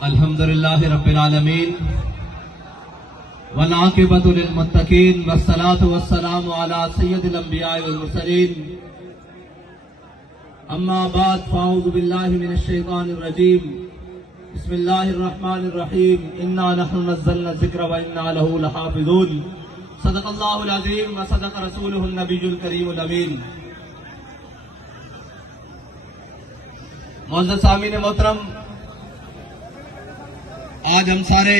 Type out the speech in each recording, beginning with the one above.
الحمدللہ رب العالمین والعاقبۃ للمتقین والصلاۃ والسلام علی سید الانبیاء والمرسلین اما بعد فاعوذ باللہ من الشیطان الرجیم بسم اللہ الرحمن الرحیم انا نحن نزلنا الذکر وانا لہ لحافظون صدق اللہ العظیم وصدق رسولہ النبی الکریم الامین۔ معزز سامعین محترم، آج ہم سارے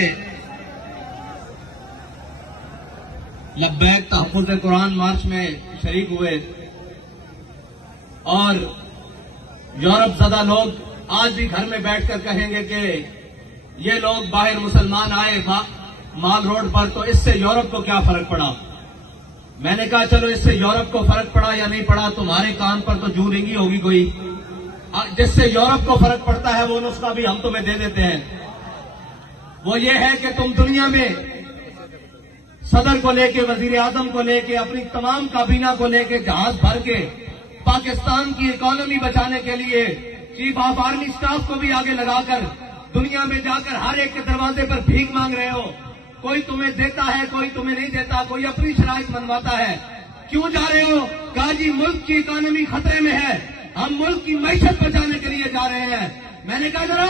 لبیک تحفظ قرآن مارچ میں شریک ہوئے اور یورپ زدہ لوگ آج بھی گھر میں بیٹھ کر کہیں گے کہ یہ لوگ باہر مسلمان آئے مال روڈ پر تو اس سے یورپ کو کیا فرق پڑا۔ میں نے کہا چلو اس سے یورپ کو فرق پڑا یا نہیں پڑا، تمہارے کان پر تو جو رنگی ہوگی کوئی، جس سے یورپ کو فرق پڑتا ہے وہ نسخہ بھی ہم تمہیں دے دیتے ہیں۔ وہ یہ ہے کہ تم دنیا میں صدر کو لے کے، وزیر اعظم کو لے کے، اپنی تمام کابینہ کو لے کے جہاز بھر کے پاکستان کی اکانومی بچانے کے لیے چیف آف آرمی سٹاف کو بھی آگے لگا کر دنیا میں جا کر ہر ایک کے دروازے پر بھیک مانگ رہے ہو۔ کوئی تمہیں دیتا ہے، کوئی تمہیں نہیں دیتا، کوئی اپنی شرائط منواتا ہے۔ کیوں جا رہے ہو؟ کہا جی ملک کی اکانومی خطرے میں ہے، ہم ملک کی معیشت بچانے کے لیے جا رہے ہیں۔ میں نے کہا ذرا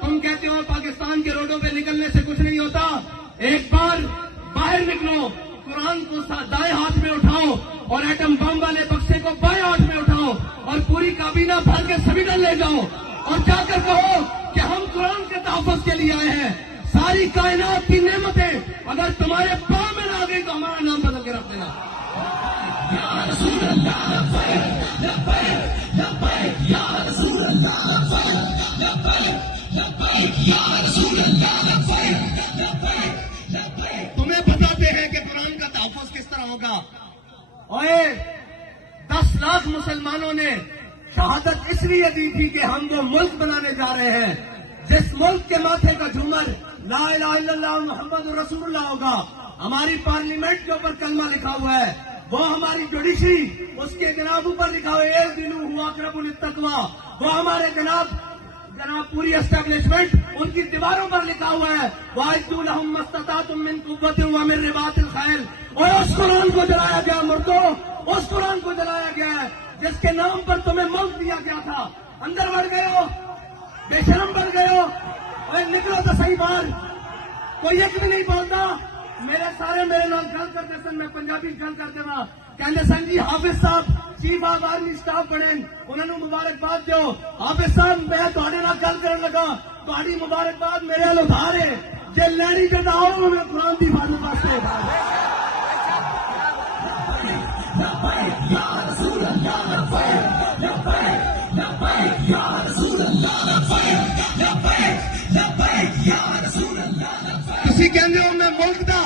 تم کہتے ہو پاکستان کے روڈوں پہ نکلنے سے کچھ نہیں ہوتا، ایک بار باہر نکلو، قرآن کو دائیں ہاتھ میں اٹھاؤ اور ایٹم بم والے بکسے کو بائیں ہاتھ میں اٹھاؤ اور پوری کابینہ بھر کے سویڈن لے جاؤ اور جا کر کہو کہ ہم قرآن کے تحفظ کے لیے آئے ہیں۔ ساری کائنات کی نعمتیں اگر تمہارے پاؤں میں نہ آ گئی تو ہمارا نام بدل کے رکھ دینا۔ یا رسول اللہ لبیک لبیک لبیک، یا رسول اللہ لبیک لبیک لبیک، یا رسول اللہ لبیک لبیک لبیک۔ تمہیں بتاتے ہیں کہ قرآن کا تحفظ کس طرح ہوگا۔ اوئے 10 لاکھ مسلمانوں نے شہادت اس لیے دی تھی کہ ہم وہ ملک بنانے جا رہے ہیں جس ملک کے ماتھے کا جھومر لا الہ الا اللہ محمد رسول اللہ ہوگا۔ ہماری پارلیمنٹ کے اوپر کلمہ لکھا ہوا ہے، وہ ہماری جوڈیشری اس کے جناب اوپر لکھا ہوا ہے اعدلوا هو اقرب للتقوی، وہ ہمارے جناب پوری اسٹیبلشمنٹ ان کی دیواروں پر لکھا ہوا ہے وَأَعِدُّوا لَهُم مَّا اسْتَطَعْتُم مِّن قُوَّةٍ وَمِن رِّبَاطِ الْخَيْلِ۔ اور اس قرآن کو جلایا گیا مردوں، اس قرآن کو جلایا گیا ہے جس کے نام پر تمہیں ملک دیا گیا تھا۔ اندر بڑھ گئے ہو، بے شرم بڑھ گئے ہو، اور نکلو تو صحیح باہر۔ کوئی ایک بھی نہیں بولتا۔ میرے نام گل کرتے سن، میں پنجابی گل کرتے وہاں کہتے سن جی حافظ صاحب چیف آف آرمی سٹاف بنے، انہوں نے مبارکباد دیو۔ حافظ صاحب میں تھوڑے نال گل کرن لگا، تھوڑی مبارکباد میرے ال ادھار ہے، جے لینی تے آؤ میں قرآن دی حفاظت واسطے ادھار ہے۔ یا رسول اللہ لبیک لبیک لبیک، یا رسول اللہ لبیک لبیک لبیک، یا رسول اللہ لبیک۔ تسی کہندے ہو میں ملک دا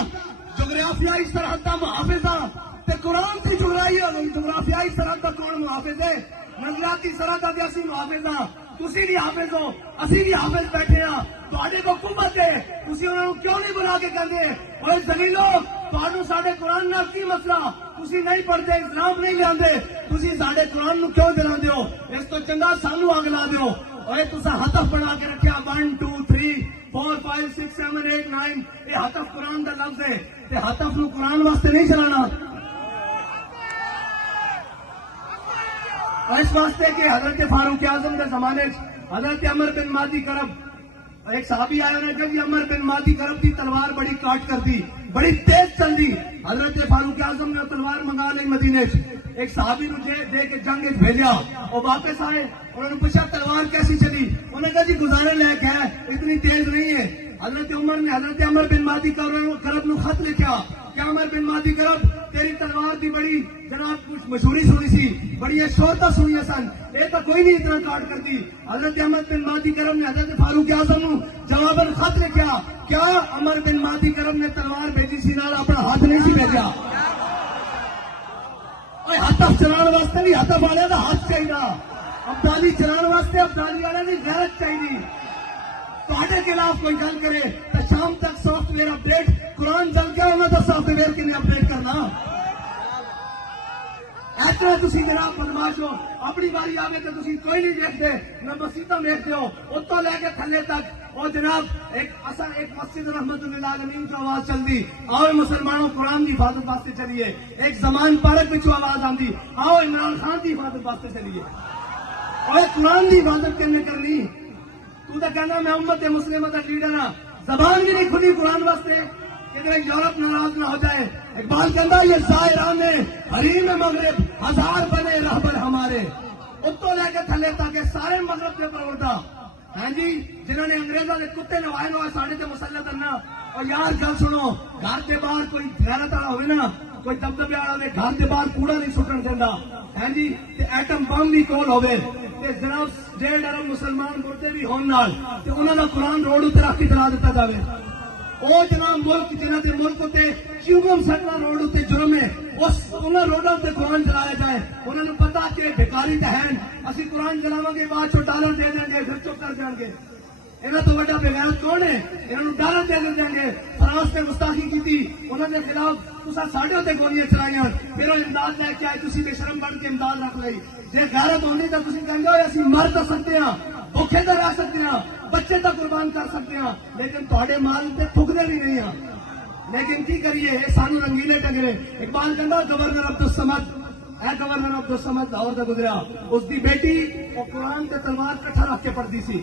جغرافیائی سرحد دا محافظ ہاں تے قرآن کی جغرافیائی سرحد دا کون محافظ ہے؟ نظریاتی سرحد دا اسی محافظ ہاں، تسی بھی حافظ ہو، اسی بھی حافظ بیٹھے ہاں، تواڈے کو حکومت ہے، تسی انہاں نوں کیوں نہیں بلا کے کہندے اوے ذلیلو تہاڈوں ساڈے قرآن نال کی مسئلہ؟ تسی نہیں پڑھتے، اسلام نہیں لیاندے، تسی ساڈے قرآن نوں کیوں جلاندے ہو؟ اس تو چنگا سانوں اگ لا دیو۔ اوے تساں ہدف بنا کے رکھیا 1 2 3 4 5 6 7 8 9، یہ ہدف قرآن دا لفظ ہے تے ہدف نوں قرآن واسطے نہیں چلانا۔ اور اس واسطے کہ حضرت فاروق اعظم کے زمانے حضرت عمر بن مادی کرب، ایک صحابی آیا نے کہ عمر بن مادی کرب کی تلوار بڑی کاٹ کر دی، بڑی تیز چل دی۔ حضرت فاروق اعظم نے تلوار منگا لی مدینے سے، ایک صحابی نو دے کے جنگ بھیجا، اور واپس آئے، انہوں نے پوچھا تلوار کیسی چلی؟ انہوں نے کہا جی گزارے لائق ہے، اتنی تیز نہیں ہے۔ حضرت عمر نے حضرت عمر بن مادی کرب نو خط لکھا کہ عمر بن مادی کرب تیری تلوار دی بڑی جناب کچھ مشہوری سنی سی، بڑی شہرتیں سنی سن، یہ تو کوئی نہیں اتنا کاٹ کر دی۔ حضرت عمر بن مادی کرب نے حضرت فاروق اعظم نو جواباً خط لکھا، کیا عمر بن مادی کرب نے تلوار بھیجی سی نال اپنا ہاتھ نہیں سی بھیجا؟ ہتف چلانے واسطے بھی ہتف والے کا ہاتھ چاہیے، ابدالی چلانے واسطے ابدالی والے کی غیرت چاہیے. تھوڑے خلاف کوئی گل کرے تو شام تک سافٹ ویئر اپڈیٹ قرآن چل گیا انہوں نے سافٹ ویئر کے لیے اپڈیٹ کرنا. ایسا تھی جناب بدماش ہو، اپنی باری آئے تو تھی کوئی نہیں دیکھتے، نہ مسیطا دیکھتے ہو، اتوں لے کے تھلے تک. اور جناب ایک مسجد رحمت اللہ علیہ کی آواز چلتی، آؤ مسلمانوں قرآن کی حفاظت واسطے چلیے. ایک زمان پارک پچھو آواز آتی، آؤ عمران خان کی حفاظت واسطے چلیے. اور قرآن کی حفاظت کرنے کرنی، تو کہنا میں امت مسلمہ کا لیڈر ہاں، زبان بھی نہیں کھلی قرآن واسطے کہ یورپ ناراض نہ ہو جائے. اقبال کہتا یہ زائران حریم مغرب ہزار بنے رہبر ہمارے. اتوں لے کے تھلے تاکہ سارے مغرب کے پروردہ ہاں جی جنہوں نے انگریزوں کے کتے نوائے نوائے ساڑھے تے مسلط کرنا. اور یار گل سنو، گھر کے باہر کوئی غیرت والا ہوئے نا، کوئی دبدبے والا ہوئے، گھر کے باہر کوڑا نہیں سٹن دینا ہاں جی، ایٹم بم بھی کول ہوئے جناب 1.5 ارب مسلمان مردے بھی ہونے نال تے انہاں دا قرآن روڈ اتنے رکھ کے چلا دیتا جائے. وہ جناب ملک جنہوں کے ملک اتنے چیوگم سٹنا روڈ اتنے جرم ہے، انہوں روڈوں سے قرآن چلایا جائے. انہوں نے پتا کہ بھکاری تو ہے، اسی قرآن چلاو گے بعد چو ڈالر دے دیں گے، پھر چپ کر دیں گے. انہوں تو بڑا بغیرت کون ہے؟ انہوں ڈالر دے دیں گے. فرانس نے گستاخی کی تھی، انہوں نے خلاف تصا ساڈے اتنے گولیاں چلائیاں، پھر وہ امداد لے کے آئے، تھی بے شرم بن کے امداد رکھ لی. جی غیرت ہونی تو تھی کہیں گے اسی مر تو سکتے ہیں، بھوکے تو رہ سکتے ہیں، بچے تو قربان کر سکتے ہیں، لیکن تھوڑے مال سے تھکتے بھی نہیں ہیں. لیکن کی کریے یہ سانو رنگیلے ٹگرے. اقبال کہنا گورنر عبدالصمد، اے گورنر عبدالصمد لاہور کا گزریا، اس کی بیٹی وہ قرآن کے تلوار کٹھا رکھ کے پڑھتی سی.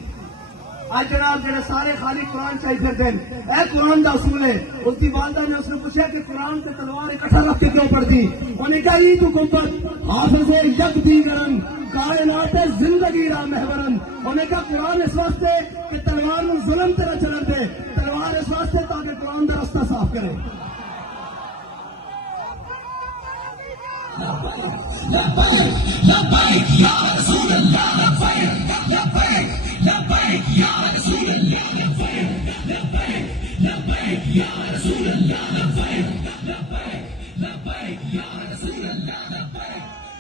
آج جناب جڑے سارے خالی قرآن چاہیے پھرتے ہیں، اے قرآن کا اصول ہے. اس کی والدہ نے اس نے پوچھا کہ قرآن کے تلوار اکٹھا رکھ کے کیوں پڑھتی؟ انہیں کہا یہ تو قوت حافظ یک دیگرن کائنات زندگی را محورن. انہیں کہا قرآن اس واسطے کہ تلوار نو ظلم تے نہ چلن دے، تلوار اس واسطے تاکہ قرآن کا رستہ صاف کرے.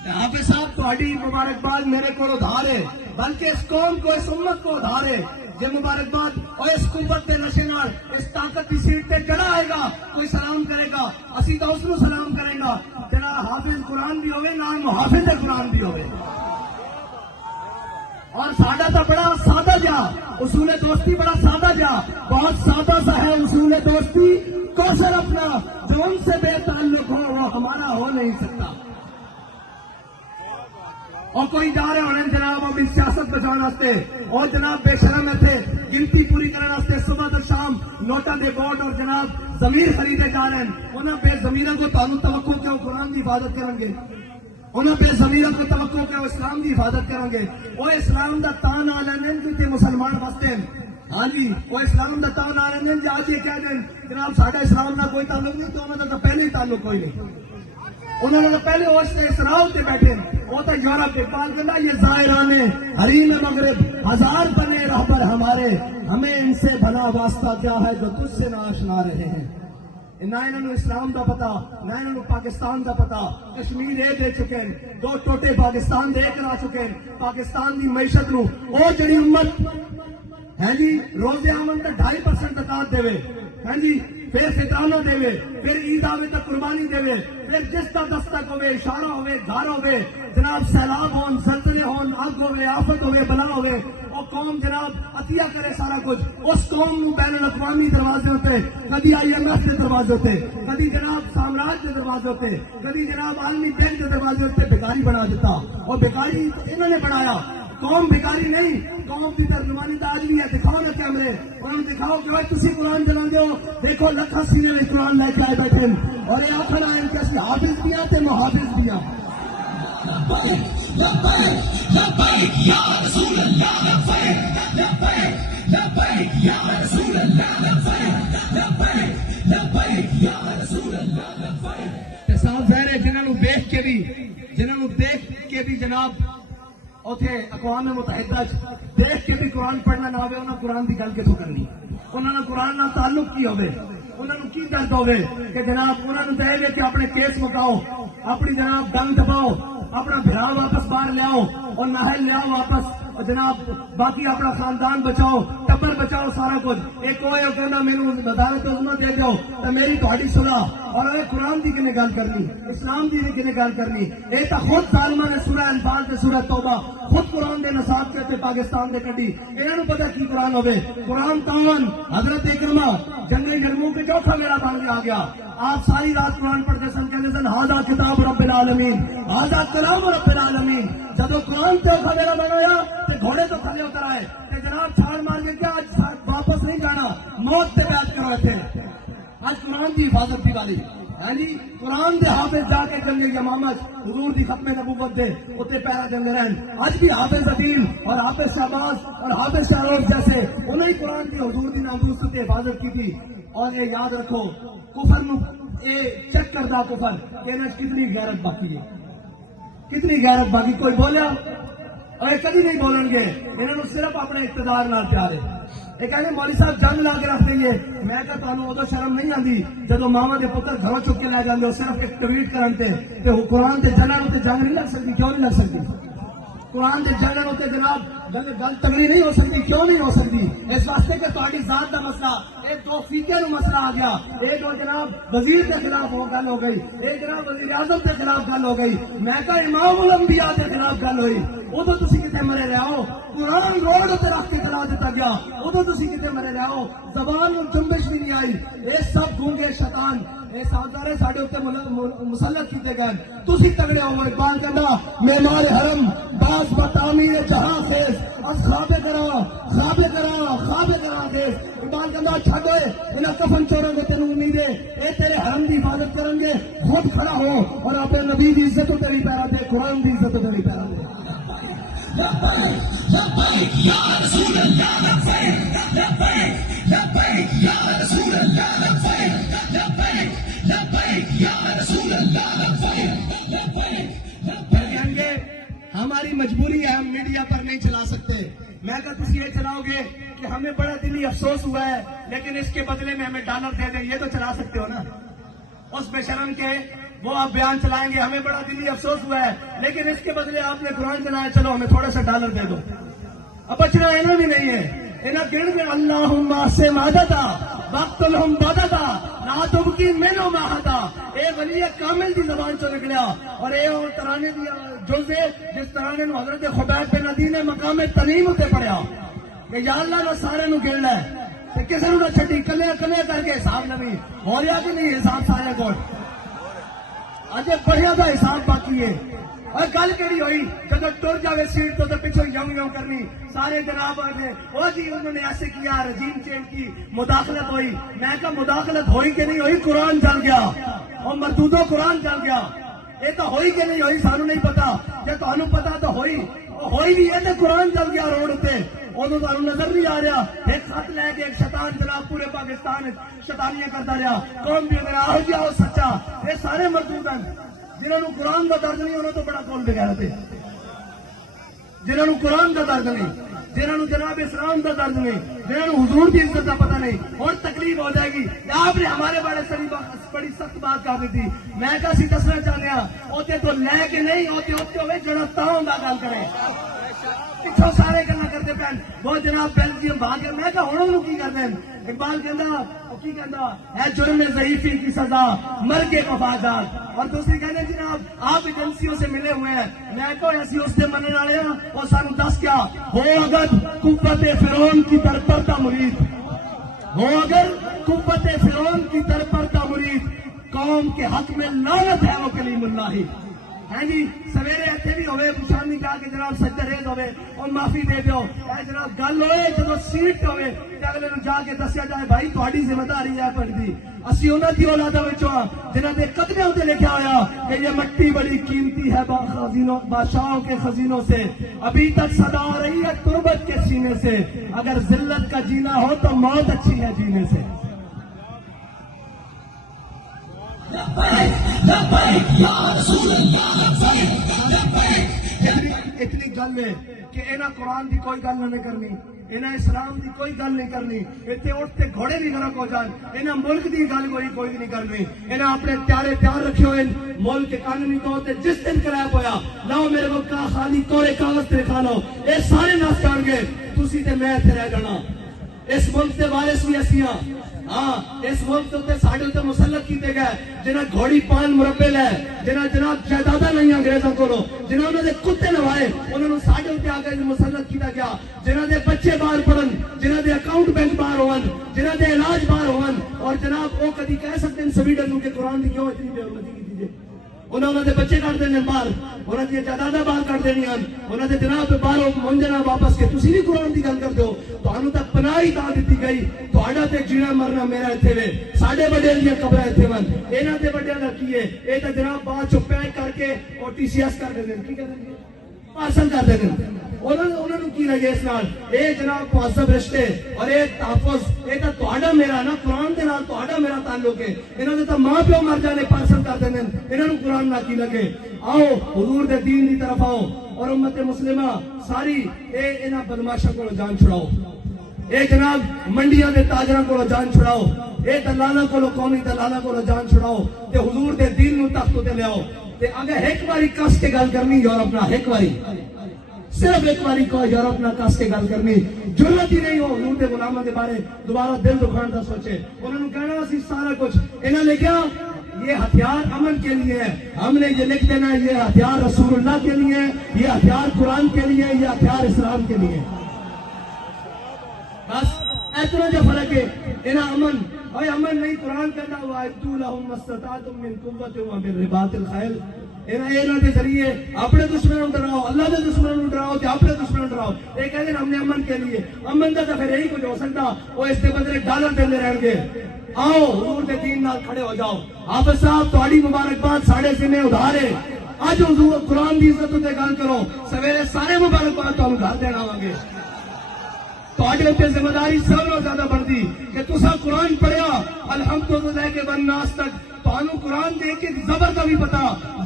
حافظ صاحب تھوڑی مبارکباد میرے کو ادھار ہے، بلکہ اس قوم کو اس امت کو ادھار ہے. یہ مبارکباد اور اس قوت کے نشے نال اس طاقت کی سیٹ پہ جڑا آئے گا کوئی سلام کرے گا، اسی تو اس کو سلام کرے گا. جنا حافظ قرآن بھی ہوئے، نام محافظ قرآن بھی ہوئے. اور سادہ تو بڑا سادہ جا اصول دوستی، بڑا سادہ جا بہت سادہ سا ہے اصول دوستی. کوثر اپنا جو ان سے بے تعلق ہو وہ ہمارا ہو نہیں سکتا. اور کوئی جا رہے ہونے جناب اپنی سیاست بچانے اور جناب بے شرم تھے گنتی پوری کرنے صبح تو شام نوٹاں دے بورڈ اور جناب ضمیر خریدے جا رہے ہیں. انہوں بے ضمیروں کو تعلق توقع کہ وہ قرآن کی حفاظت کریں گے، انہوں بے ضمیروں کو توقع کہ وہ اسلام کی حفاظت کریں گے. وہ اسلام کا تان آ لین کیونکہ مسلمان بستے ہیں. ہاں جی وہ اسلام کا تان آ لین جی آج یہ کہہ دیں جناب ساڈا اسلام کا کوئی تعلق نہیں، تو انہوں نے تو پہلے ہی تعلق کوئی نہیں. انہوں نے پہلے اس سے اسراؤ سے بیٹھے، وہ تو یورپ کے پال کرنا. یہ زائران حریم مغرب ہزار بنے رہبر ہمارے، ہمیں ان سے بھلا واسطہ کیا ہے جو تجھ سے نہ آشنا رہے ہیں. نہ انہوں اسلام کا پتا، نہ انہوں پاکستان کا پتا. کشمیر یہ دے چکے ہیں، 2 ٹوٹے پاکستان دے کر آ چکے ہیں. پاکستان کی معیشت نو وہ جڑی امت ہے جی روزے آمن کا 2.5% زکات دے ہاں جی، پھر فطرانہ دے، پھر عید آوے تو قربانی دے، پھر جس کا دستک ہوئے، اشارہ ہوئے، گھر ہوئے، جناب سیلاب ہون، زلزلے ہون، اگ ہوئے، آفت ہوئے، بلا ہوئے، وہ قوم جناب عطیہ کرے سارا کچھ. اس قوم نو بین الاقوامی دروازے ہوتے، کبھی IMF کے دروازے ہوتے، کبھی جناب سامراج کے دروازے ہوتے، کبھی جناب عالمی بینک کے دروازے ہوتے بھکاری بنا دیتا. اور بھکاری انہوں نے بنایا، قوم بھکاری نہیں. قوم کی ترجمانی تو آج بھی ہے. دکھاؤ نا کیمرے، انہوں نے دکھاؤ کہ تھی قرآن چلا ہو، دیکھو لکھا سینے میں قرآن لے کے آئے بیٹھے اور یہ آخر آئے کہ اسی حافظ بھی ہیں تے محافظ بھی ہیں. صاحب ظاہر ہے جنہوں دیکھ کے بھی جناب اوتھے اقوام متحدہ دیکھ کے بھی قرآن پڑھنا نہ ہوئے، انہوں نے قرآن کی گل کتوں کرنی، انہوں نے قرآن نہ تعلق کی ہوئے. انہوں نے کی درد ہوئے کہ جناب انہوں نے چاہیے کہ اپنے کیس مکاؤ، اپنی جناب ڈنگ دباؤ، اپنا بھرا واپس باہر لے آؤ اور ناہل لے آؤ واپس، اور جناب باقی اپنا خاندان بچاؤ، ٹبر بچاؤ، سارا کچھ ایک ہوئے کہنا میرے عدالت عظمیٰ دے دو تو میری تھوڑی سنا، اور اگر قرآن کی کنے گل کرنی، اسلام کی کنے گل کرنی، یہ تو خود ظالمہ نے سورہ انفال تے سورہ توبہ خود قرآن دے نصاب کے تے پاکستان دے کڈی، انہوں نے پتا کی قرآن ہوئے، قرآن تاون حضرت اکرمہ جنگ یرموک کے چوتھا میرا بن کے آ گیا، آپ ساری رات قرآن پڑھتے سن کہتے سن ہاذا کتاب رب العالمین، ہاذا کلام رب العالمین، جب قرآن چوتھا میرا بنایا تو گھوڑے تو تھلے اتر آئے کہ جناب چھال مار کے کیا آج واپس نہیں جانا، موت سے بیعت کرو تھے، آج قرآن کی حفاظت کی والی، ہاں جی قرآن دے حافظ جا کے جنگ یمامت حضور دی ختم نبوت دے اتنے پیرا جنگ رہن، آج بھی حافظ عدیل اور حافظ شہباز اور حافظ شاروخ جیسے انہیں قرآن کی حضور دی ناموس کی حفاظت کی تھی، اور یہ یاد رکھو کفر نو اے چیک کردہ کفر کہ کتنی غیرت باقی ہے، کتنی غیرت باقی، کوئی بولیا اور یہ کبھی نہیں بولیں گے، انہوں نے صرف اپنے اقتدار نال پیار ہے، یہ کہنے مولوی صاحب جنگ لا کے رکھ دیں گے، میں کہا تمہیں ادو شرم نہیں آتی جب ماما کے پتر گھروں چک کے لے جاتے ہو صرف ایک ٹویٹ کرن تے قرآن کے جنگل تے جنگ نہیں لگ سکتی، کیوں نہیں لگ سکتی؟ قرآن کے جنگل تے جناب گل تگڑی نہیں ہو سکتی، کیوں نہیں ہو سکتی؟ اس واسطے کہ تہاڈی ذات کا مسئلہ ایک دو فیقے نو مسئلہ آ گیا، ایک وہ جناب وزیر کے خلاف وہ گل ہو گئی، ایک جناب وزیر اعظم کے خلاف گل ہو گئی، میں کہا امام الانبیاء کے خلاف گل ہوئی، ادو تسی کتے مرے رہو، قرآن روڈ تے رکھ کے چلا دیتا گیا، ادو تسی کتے مرے رہو، زبان میں جنبش بھی نہیں آئی، یہ سب گونگے شیطان یہ سازدارے ساڈے اوپر مسلط کیتے گئے، تسی تگڑے ہو، اقبال کہندا معمار حرم باز بتعمیر جہاں خیز از خواب کرا خواب کرا خواب کرا خیز، اقبال کہندا چھڈ ہوئے انہاں کفن چوروں کو تینوں امید ہے، اے تیرے حرم دی حفاظت کریں گے، خود کھڑا ہو اور اپنے نبی دی عزت تو تیری پیرا دے، قرآن دی عزت تو تیری پیرا دے۔ لبیک یا رسول اللہ لبیک لبیک لبیک یا رسول اللہ لبیک لبیک لبیک یا رسول اللہ لبیک لبیک کہیں گے ہماری مجبوری ہے، ہم میڈیا پر نہیں چلا سکتے، میں کہا تسی یہ چلاؤ گے کہ ہمیں بڑا دلی افسوس ہوا ہے لیکن اس کے بدلے میں ہمیں ڈالر دے دیں، یہ تو چلا سکتے ہو نا، اس بے شرم کے وہ آپ بیان چلائیں گے ہمیں بڑا دلی افسوس ہوا ہے لیکن اس کے بدلے آپ نے قرآن چلایا، چلو ہمیں تھوڑا سا ڈالر دے دو، اب بچنا اینا بھی نہیں ہے، اینا گن کے اللہم سے مادتا وقت الہم بادتا لا تبکی منو ماہتا، اے ولی کامل دی زبان چو نکلیا، اور اے وہ ترانے دی جزے جس ترانے نو حضرت خبیب بن عدی نے مقام تنیم تے پڑھیا کہ یا اللہ نہ سارے نو گن لے تے کسے نو نہ چھٹی، کلے کلے کر کے حساب نبی ہو رہا کہ نہیں حساب سارے کو اج بڑھیا دا حساب باقی ہے، اور گل کہڑی ہوئی جب ٹر جائے سیٹ تو پیچھے یوں یوں کرنی، سارے جناب آگے وہ جی انہوں نے ایسے کیا، رجیم چینج کی، مداخلت ہوئی، میں کہا مداخلت ہوئی کہ نہیں ہوئی، قرآن جل گیا اور مردودوں قرآن جل گیا، یہ تو ہوئی کہ نہیں ہوئی سانو نہیں پتا، جب تمہیں پتا تو ہوئی بھی ہے تو قرآن جل گیا روڈ تے، ادو تمہیں نظر نہیں آ رہا، ایک خط لے کے ایک شیطان جناب پورے پاکستان شیطانیاں کرتا رہا، قوم بھی اگر آؤ جاؤ سچا، یہ سارے مردود ہیں، جنہوں نے قرآن کا درد نہیں انہوں تو بڑا کول بغیرت ہے، جنہوں نے قرآن کا درد نہیں، جنہوں نے جناب اسلام کا درد نہیں، جنہوں نے حضور کی عزت کا پتہ نہیں، اور تکلیف ہو جائے گی، آپ نے ہمارے بارے بڑی سخت بات کہی تھی، میں کہا سی دسنا چاہتے ہیں اوتے تو لے کے نہیں ہوتے ہوئے جڑا تاؤں کا گل کریں، پچھوں سارے گلا کرتے پہن وہ جناب بیلجیم بھاگ گئے، میں کہا ہوں کی کرتے ہیں، اقبال کہندا کی کہندا ہے جرم ضعیفی کی سزا مر کے مفادات، اور دوسری کہنے جناب آپ ایجنسیوں سے ملے ہوئے ہیں، میں تو ایسی اس سے مننے والے ہیں اور سانو دس کیا ہو اگر قوت فرعون کی در پردہ مرید، ہو اگر قوت فرعون کی در پردہ مرید، قوم کے حق میں لعنت ہے وہ کلیم اللہ، ہاں جی سویرے اتنے بھی ہوئے شامی جا کے جناب سجدہ ریز ہوئے اور معافی دے دو، جناب گل ہوئے جب سیٹ ہوئے اگلے نو جا کے دسیا جائے بھائی تھوڑی ذمہ داری ہے پڑھتی، اسی انہوں کی اولادوں جنہوں نے قدمے اتنے لکھا ہوا کہ یہ مٹی بڑی قیمتی ہے بادشاہوں کے خزینوں سے، ابھی تک صدا آ رہی ہے تربت کے سینے سے، اگر ذلت کا جینا ہو تو موت اچھی ہے جینے سے۔ اتنی گل ہے کہ انہاں قرآن کی کوئی گل نہ کرنی، انہیں اسلام دی کوئی گل نہیں کرنی، اتنے اٹھتے گھوڑے بھی غرق ہو جان، انہیں ملک دی گل کوئی نہیں کرنی، انہیں اپنے پیارے پیار رکھے ہوئے ملک کے قانونی طور تے جس دن کریب ہویا لاؤ میرے کو خالی کورے کاغذ تے لکھا لو، یہ سارے نس جان گے تسی تے میں اتنے رہ جانا۔ اس ملک کے وارث بھی اسی ہاں، ہاں اس ملک کے اتنے ساڈے اتنے مسلط کیتے گئے جنہیں گھوڑی پان مربے لے، جنہیں جناب جائیداداں نہیں انگریزاں کولوں، جنہیں انہوں نے کتے لوائے انہوں نے ساڈے اتنے آ کے مسلط کیتا گیا، جنہیں دے بچے باہر پڑھن، جنہیں دے اکاؤنٹ بینک باہر ہون، جنہیں دے علاج باہر ہون، اور جناب وہ کدی کہہ سکتے ہیں سویڈن نوں کہ قرآن دی کیوں اتنی بے حرمتی کی تھی؟ انہوں نے بچے کٹ دینے باہر، انہوں نے جائیداداں باہر کٹ دینی ہیں، انہوں نے جناب باہر منجنا واپس کے تسی نہیں قرآن دی گل کر دو، تانوں تک پناہ ہی تا دتی گئی، تہاڈا تے جینا مرنا میرا ایتھے وے، ساڈے بڑیاں دیاں قبراں ایتھے ون، انہاں دے بڑیاں دا کی ہے؟ اے تے جناب بعد چ پیک کر کے اور ٹی سی ایس کر دیندے، کی کر دیندے؟ پارسل کر دیندے۔ انہوں نے کی لگے اس نال اے جناب مہذب رشتے اور اے تحفظ اے تا تہاڈا میرا نا، قرآن دے نال تہاڈا میرا تعلق ہے، انہوں نے تا ماں پیو مر جانے پارسل کر دیندے، انہوں نے قرآن نہ کی لگے۔ آؤ حضور دے دین دی طرف آؤ اور امت مسلمہ ساری اے انہاں بدماشاں کو جان چھڑاؤ، اے جناب منڈیاں دے تاجراں کو جان چھڑاؤ، اے دلالاں کو قومی دلالاں کو جان چھڑاؤ تے حضور دے دین نو تخت تے لیاؤ۔ تے اگر ایک باری کس کے گل کرنی یورپ نہ، ایک باری صرف ایک باری کو یورپ نہ کس کے گل کرنی، ضرورت ہی نہیں ہو حضور دے غلاماں دے بارے دوبارہ دل دکھان دا سوچے، انہوں نے کہنا اسی سارا کچھ انہوں نے کیا یہ ہتھیار امن کے لیے ہے، ہم نے یہ لکھ دینا یہ ہتھیار رسول اللہ کے لیے، یہ ہتھیار قرآن کے لیے، یہ ہتھیار اسلام کے لیے، بس اتنا جو فرق ہے۔ انہاں امن اور امن نہیں، قرآن کہتا وَأَعِدُّوا لَهُم مَّا اسْتَطَعْتُم مِّن قُوَّةٍ وَمِن رِّبَاطِ الْخَيْلِ، انہاں دے ذریعے اپنے دشمنوں ڈراؤ، اللہ دے دشمنوں ڈراؤ تے اپنے دشمنوں ڈراؤ۔ یہ کہتے ہیں ہم نے امن کے لیے، امن کا تو پھر یہی کچھ ہو سکتا، وہ اس کے بدلے ڈالر دیندے رہن گے۔ آؤ حضور دے دین نال کھڑے ہو جاؤ۔ حافظ صاحب تہاڈی مبارکباد ساڈے ذمہ ادھار ہے، اج حضور قرآن دی عزت تے گل کرو، سویرے سارے مبارکباد تانوں گھر دین آواں گے۔ تہاڈے تے ذمہ داری سب نال زیادہ بڑھدی کہ تساں قرآن پڑھیا الحمد تو لے کے والناس تک، تانوں قرآن دے کے زبر کا بھی پتا،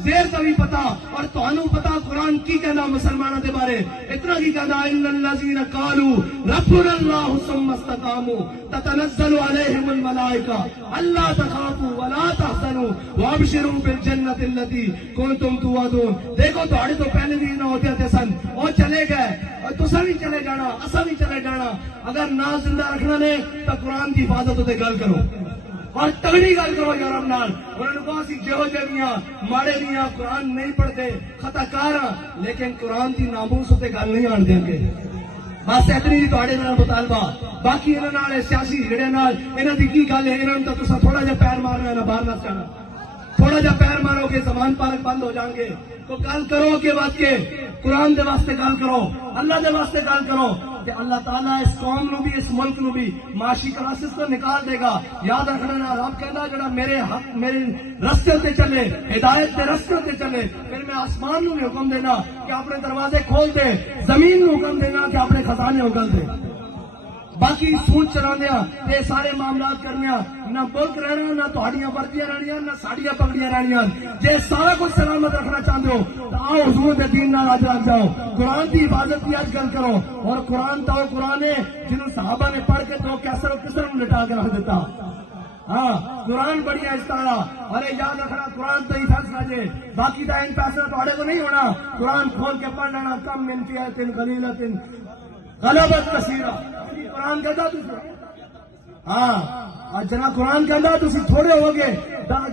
زیر کا بھی پتا، اور تانوں پتا قرآن کی کہنا مسلمانوں دے بارے، اتنا کی کہنا ان الذین قالوا ربنا اللہ ثم استقاموا تتنزل علیہم الملائکہ الا تخافوا ولا تحزنوا وابشروا بالجنۃ التي کنتم توعدون۔ دیکھو تہاڈے تو پہلے بھی نہ ہوتے تھے سن، وہ چلے گئے اور تساں بھی چلے جانا، اساں بھی چلے جانا، اگر نہ زندہ رکھنا نے تو قرآن کی حفاظت تے گل کرو اور تگڑی گل کرو یورپ نال۔ انہوں نے کہا سی جہو جہاں ماڑے میاں قرآن نہیں پڑھتے خطا کار ہاں، لیکن قرآن کی ناموس تے گل نہیں آن دیں گے۔ بس اتنی تہاڈے نال مطالبہ، باقی انہاں نال سیاسی جڑے نال انہاں دی کی گل ہے، انہاں نوں تساں تھوڑا جہا پیر مارنا ہے، باہر نہ جانا، تھوڑا جہا پیر مارو گے زبان پارک بند ہو جان گے۔ تو گل کرو کے بعد کے قرآن دے واسطے گل کرو، اللہ دے واسطے گل کرو کہ اللہ تعالیٰ اس قوم نو بھی اس ملک نو بھی معاشی کرائسس کو نکال دے گا۔ یاد رکھنا رب کہندا جڑا میرے حق میرے رستے تے چلے، ہدایت دے رستے تے چلے، پھر میں آسمان نو بھی حکم دینا کہ اپنے دروازے کھول دے، زمین نو حکم دینا کہ اپنے خزانے اگل دے۔ باقی سوچ چلاندیا تے سارے معاملات کرنیا، نہ ملک رہنا، نہ تہاڈیاں وردیاں رہنیاں، نہ ساڈیاں پگڑیاں رہنیاں۔ جے سارا کچھ سلامت رکھنا چاہتے ہو تو آؤ حضور دے دین نال اج لگ جاؤ، قرآن کی حفاظت کی اج گل کرو۔ اور قرآن تو قرآن ہے جنہوں صحابہ نے پڑھ کے تو کیسر و کسر میں لٹا کے رکھ دیتا۔ ہاں قرآن بڑی ہے اس طرح، ارے یاد رکھنا قرآن تو ہی فیصلہ جے، باقی دا ان فیصلہ تہاڈے کو نہیں ہونا۔ قرآن کھول کے پڑھ لینا، کم من فئۃ قلیلۃ غلبت کثیرہ، قرآن کہتا ہاں جناب، قرآن کہتا تسی تھوڑے ہو گے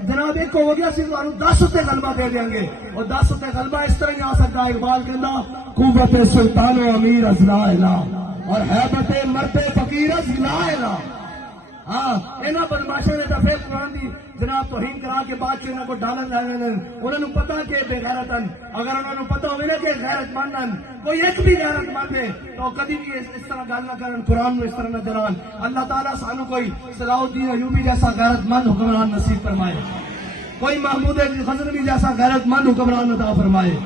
جناب، ایک ہو گیا صرف 10 تے غلبہ دے دیں گے، اور 10 تے غلبہ اس طرح نہیں آ سکتا۔ اقبال کہتا قوت سلطان و امیر از لا الہ اور حیبت مرد فقیر از لا الہ۔ ہاں انہاں بدماشاں نے تو پھر قرآن دی جناب توہین کرا کے بعد انہاں کو ڈالن لے لین، انہوں نے پتا کہ بے غیرتن، اگر انہوں نے پتا ہوئے نا کہ غیرت مندن کوئی ایک بھی غیرت مند ہے تو کبھی بھی اس طرح گل نہ کرن، قرآن میں اس طرح نہ جلان۔ اللہ تعالیٰ سانو کوئی صلاح الدین ایوبی جیسا غیرت مند حکمران نصیب فرمائے، کوئی محمود غزنوی جیسا غیرت مند حکمران عطا فرمائے،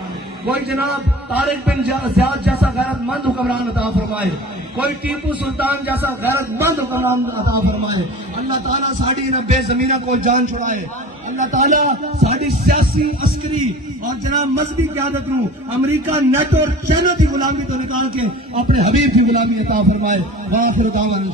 کوئی جناب طارق بن زیاد جیسا غیرت مند حکمران عطا فرمائے، کوئی ٹیپو سلطان جیسا غیرت مند حکمران عطا فرمائے۔ اللہ تعالیٰ ساڑی انہیں بے زمینہ کو جان چھڑائے۔ اللہ تعالیٰ ساری سیاسی عسکری اور جناب مذہبی قیادت نو امریکہ نیٹو اور چائنا کی غلامی تو نکال کے اپنے حبیب کی غلامی عطا فرمائے. وآخر دعوانا